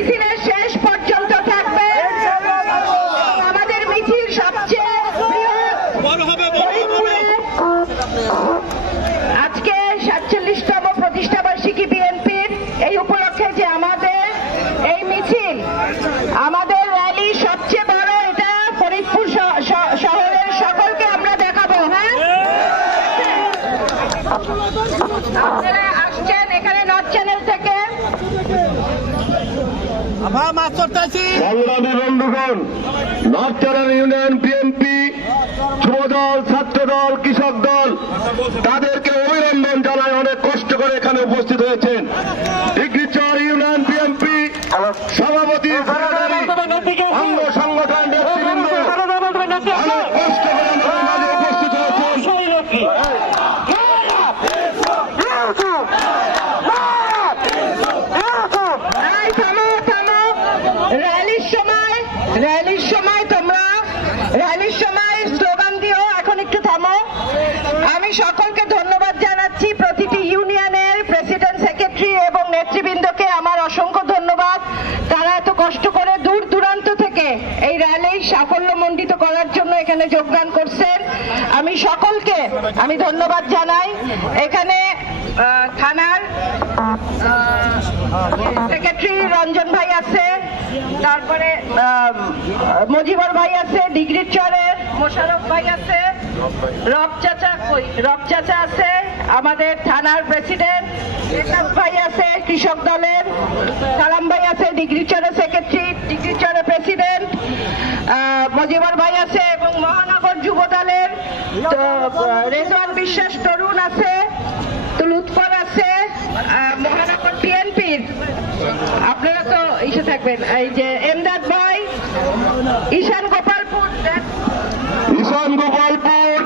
মিছিলের শেষ পর্যন্ত থাকবে। আমাদের মিছিল সবচেয়ে আজকে সাতচল্লিশতম প্রতিষ্ঠাবার্ষিকী বিএনপির এই উপলক্ষে যে আমাদের এই মিছিল আমাদের র্যালি সবচেয়ে বড় এটা ফরিদপুর শহরের সকলকে আমরা দেখাবো হ্যাঁ? আপনারা আসছেন এখানে নর্থ চ্যানেল থেকে। সংগ্রামী বন্ধুগণ, নর্থ ইউনিয়ন বিএনপি যুবদল, ছাত্রদল, কৃষক দল, তাদেরকে অভিনন্দন জানায় অনেক কষ্ট করে এখানে উপস্থিত হয়েছেন ডিগ্রিচর ইউনিয়ন বিএনপি সভাপতি সেক্রেটারি, অঙ্গ সংগঠন নেতৃবৃন্দ অনেক কষ্ট করে আমাদের মাঝে উপস্থিত হয়েছেন এই থামো থামো র্যালির সময় র্যালির সময় তোমরা, র্যালির সময় স্লোগান দিও, এখন একটু থামো। আমি সকলকে ধন্যবাদ জানাচ্ছি প্রতিটি ইউনিয়নের প্রেসিডেন্ট, সেক্রেটারি এবং নেতৃবৃন্দকে আমার অসংখ্য ধন্যবাদ। তারা এত কষ্ট করে দূর দূরান্ত থেকে এই র্যালি সাফল্যমণ্ডিত করার জন্য এখানে যোগদান করছেন। আমি সকলকে আমি ধন্যবাদ জানাই। এখানে থানার সেক্রেটারি রঞ্জন তারপরে মজিবর ভাই আছে ডিগ্রির চরের মোশারফ ভাই আছে, রব চাচা রব চাচা আছে, আমাদের থানার প্রেসিডেন্ট ভাই আছে, কৃষক দলের, সালাম ভাই আছে, ডিগ্রি চরের সেক্রেটারি, ডিগ্রি চরের প্রেসিডেন্ট মজিবর ভাই আছে এবং মহানগর যুব দলের রেজওয়ান বিশ্বাস তরুণ আছে লুৎফর আছে মহানগর বসে থাকবেন। এই যে এমদাদ ভাই ঈশান গোপালপুর ঈশান গোপালপুর।